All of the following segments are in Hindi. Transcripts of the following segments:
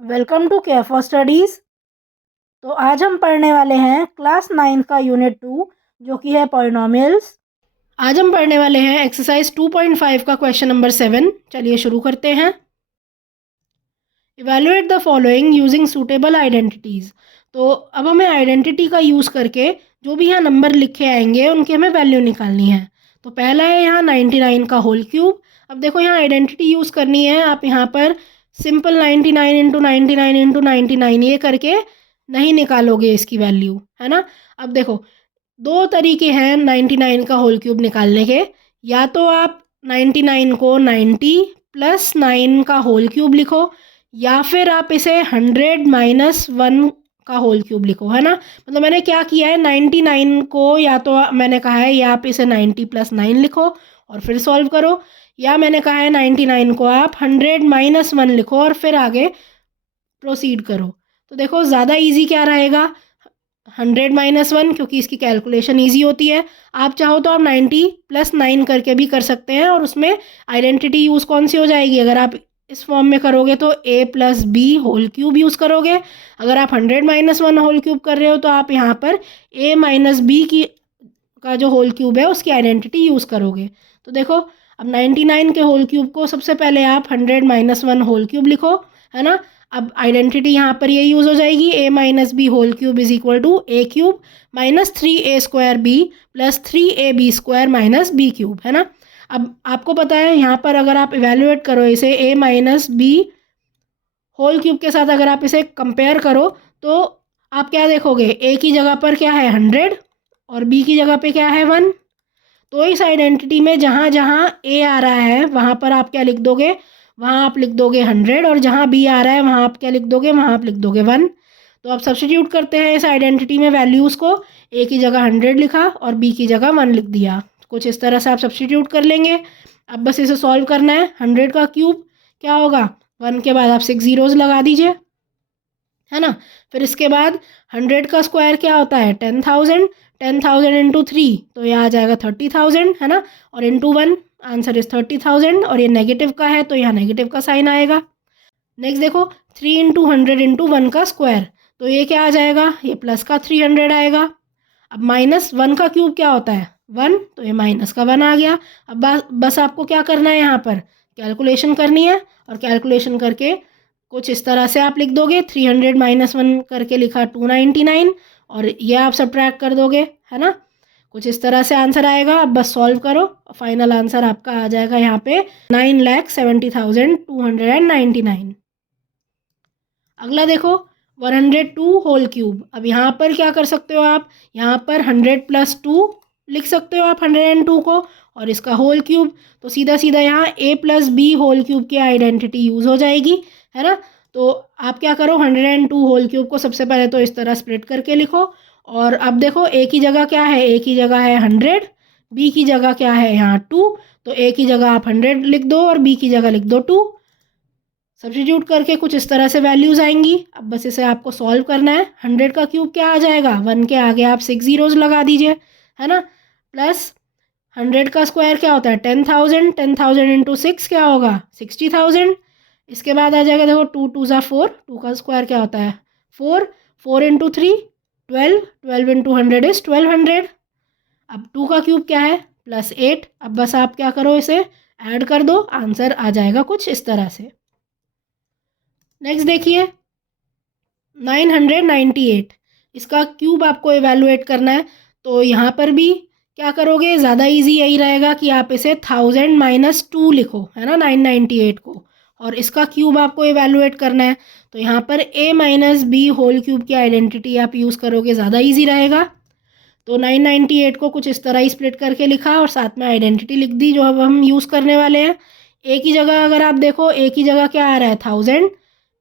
Welcome to care for studies. तो आज हम पढ़ने वाले हैं क्लास 9 का यूनिट 2 जो कि है पॉलिनॉमियल्स। आज हम पढ़ने वाले हैं एक्सरसाइज 2.5 का क्वेश्चन नंबर 7। चलिए शुरू करते हैं। Evaluate the following using suitable identities. तो अब हमें आइडेंटिटी का यूज़ करके जो भी यहाँ नंबर लिखे आएंगे उनकी हमें वैल्यू निकालनी है। तो पहला है यहाँ 99 का होल क्यूब। अब देखो यहाँ आइडेंटिटी यूज़ करनी है। आप यहाँ पर सिंपल 99 इंटू 99 इंटू 99 ये करके नहीं निकालोगे इसकी वैल्यू, है ना। अब देखो दो तरीके हैं 99 का होल क्यूब निकालने के। या तो आप 99 को 90 प्लस 9 का होल क्यूब लिखो, या फिर आप इसे 100 माइनस 1 का होल क्यूब लिखो, है ना। मतलब मैंने क्या किया है, 99 को या तो मैंने कहा है या आप इसे 90 प्लस 9 लिखो और फिर सॉल्व करो, या मैंने कहा है 99 को आप 100 माइनस 1 लिखो और फिर आगे प्रोसीड करो। तो देखो ज़्यादा इजी क्या रहेगा, 100 माइनस 1, क्योंकि इसकी कैलकुलेशन ईजी होती है। आप चाहो तो आप 90 प्लस 9 करके भी कर सकते हैं और उसमें आइडेंटिटी यूज़ कौन सी हो जाएगी, अगर आप इस फॉर्म में करोगे तो a plus B whole cube use करोगे। अगर आप 100 माइनस 1 होल क्यूब कर रहे हो तो आप यहाँ पर a माइनस बी की का जो होल क्यूब है उसकी आइडेंटिटी यूज़ करोगे। तो देखो अब 99 के होल क्यूब को सबसे पहले आप 100 माइनस 1 होल क्यूब लिखो, है ना। अब आइडेंटिटी यहाँ पर ये यूज़ हो जाएगी, a minus B whole cube is equal to A cube minus 3a square B plus 3ab square minus B cube, है ना। अब आपको पता है यहाँ पर अगर आप इवेल्युएट करो इसे a minus B whole cube के साथ, अगर आप इसे कंपेयर करो तो आप क्या देखोगे, a की जगह पर क्या है 100 और b की जगह पे क्या है 1। तो इस आइडेंटिटी में जहाँ जहाँ a आ रहा है वहाँ पर आप क्या लिख दोगे, वहाँ आप लिख दोगे 100, और जहाँ b आ रहा है वहाँ आप क्या लिख दोगे, वहाँ आप लिख दोगे 1। तो आप सब्स्टिट्यूट करते हैं इस आइडेंटिटी में वैल्यूज़ को, a की जगह 100 लिखा और b की जगह 1 लिख दिया। कुछ इस तरह से आप सब्स्टिट्यूट कर लेंगे। अब बस इसे सॉल्व करना है। 100 का क्यूब क्या होगा, 1 के बाद आप 6 ज़ीरोज़ लगा दीजिए, है ना। फिर इसके बाद 100 का स्क्वायर क्या होता है 10,000, 10,000 इंटू 3 तो ये आ जाएगा 30,000, है ना। और इंटू 1 आंसर इज 30,000, और ये नेगेटिव का है तो यहाँ नेगेटिव का साइन आएगा। नेक्स्ट देखो 3 इंटू 100 इंटू 1 का स्क्वायर, तो ये क्या आ जाएगा, ये प्लस का 300 आएगा। अब माइनस 1 का क्यूब क्या होता है 1, तो ये माइनस का 1 आ गया। अब बस आपको क्या करना है, यहाँ पर कैलकुलेशन करनी है, और कैलकुलेशन करके कुछ इस तरह से आप लिख दोगे, 300 माइनस 1 करके लिखा 299, और ये आप सब्ट्रैक्ट कर दोगे, है ना। कुछ इस तरह से आंसर आएगा। अब बस सॉल्व करो, फाइनल आंसर आपका आ जाएगा यहाँ पे 9,70,299। अगला देखो 102 होल क्यूब। अब यहाँ पर क्या कर सकते हो आप, यहाँ पर 100 प्लस 2 लिख सकते हो आप 102 को, और इसका होल क्यूब, तो सीधा सीधा यहाँ a plus B whole cube की आइडेंटिटी यूज़ हो जाएगी, है ना। तो आप क्या करो, 102 होल क्यूब को सबसे पहले तो इस तरह स्प्लिट करके लिखो, और अब देखो a की जगह क्या है, a की जगह है 100, b की जगह क्या है यहाँ 2, तो a की जगह आप 100 लिख दो और b की जगह लिख दो 2। सब्स्टिट्यूट करके कुछ इस तरह से वैल्यूज़ आएंगी। अब बस इसे आपको सॉल्व करना है। 100 का क्यूब क्या आ जाएगा, 1 के आगे आप 6 ज़ीरोज़ लगा दीजिए, है ना। प्लस 100 का स्क्वायर क्या होता है 10,000, 10,000 इंटू 6 क्या होगा 60,000। इसके बाद आ जाएगा देखो 2 2 ज़ा 4, 2 का स्क्वायर क्या होता है 4, 4 इंटू 3 12, 12 इंटू 100 इज़ 1200। अब 2 का क्यूब क्या है प्लस 8। अब बस आप क्या करो, इसे ऐड कर दो, आंसर आ जाएगा कुछ इस तरह से। नेक्स्ट देखिए 998, इसका क्यूब आपको एवेलुएट करना है। तो यहाँ पर भी क्या करोगे, ज़्यादा इजी यही रहेगा कि आप इसे 1000 माइनस 2 लिखो, है ना 998 को, और इसका क्यूब आपको एवेलुएट करना है। तो यहाँ पर a minus B whole cube की आइडेंटिटी आप यूज़ करोगे, ज़्यादा इजी रहेगा। तो 998 को कुछ इस तरह ही स्प्लिट करके लिखा और साथ में आइडेंटिटी लिख दी जो अब हम यूज़ करने वाले हैं। a की जगह अगर आप देखो, a की जगह क्या आ रहा है 1000,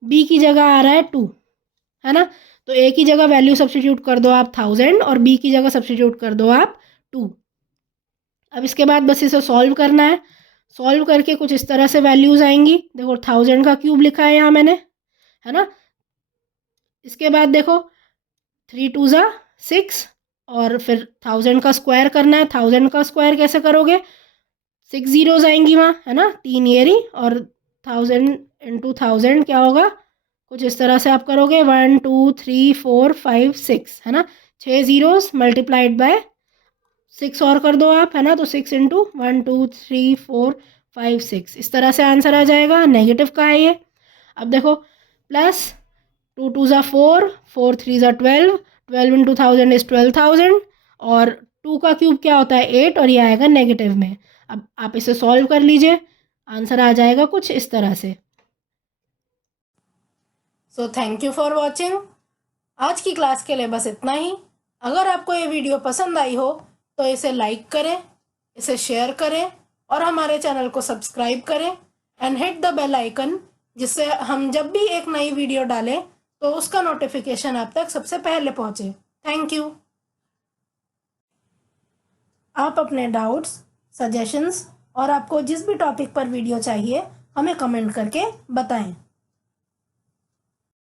b की जगह आ रहा है 2, है ना। तो a की जगह वैल्यू सब्स्टिट्यूट कर दो आप 1000 और b की जगह सब्स्टिट्यूट कर दो आप 2। अब इसके बाद बस इसे सॉल्व करना है। सॉल्व करके कुछ इस तरह से वैल्यूज़ आएंगी। देखो 1000 का क्यूब लिखा है यहाँ मैंने, है ना। इसके बाद देखो 3 2 ज़ा 6, और फिर 1000 का स्क्वायर करना है। 1000 का स्क्वायर कैसे करोगे, 6 ज़ीरोज़ आएंगी वहाँ, है ना, 3 ईयरी, और 1000 इंटू 1000 क्या होगा कुछ इस तरह से आप करोगे, 1 2 3 4 5 6 है ना, 6 जीरोस मल्टीप्लाइड बाय 6 और कर दो आप, है ना, तो 6 इंटू 1 2 3 4 5 6, इस तरह से आंसर आ जाएगा। नेगेटिव का है ये। अब देखो, प्लस 2 2 ज़ा 4, 4 3 ज़ा 12, 12 इंटू 1000 इज 12,000, और 2 का क्यूब क्या होता है 8, और ये आएगा नेगेटिव में। अब आप इसे सॉल्व कर लीजिए, आंसर आ जाएगा कुछ इस तरह से। So thank you for watching. आज की क्लास के लिए बस इतना ही। अगर आपको ये वीडियो पसंद आई हो तो इसे लाइक करें, इसे शेयर करें, और हमारे चैनल को सब्सक्राइब करें and hit the bell icon, जिससे हम जब भी एक नई वीडियो डालें तो उसका नोटिफिकेशन आप तक सबसे पहले पहुंचे। Thank you. आप अपने डाउट्स, सजेशंस और आपको जिस भी टॉपिक पर वीडियो चाहिए हमें कमेंट करके बताएं।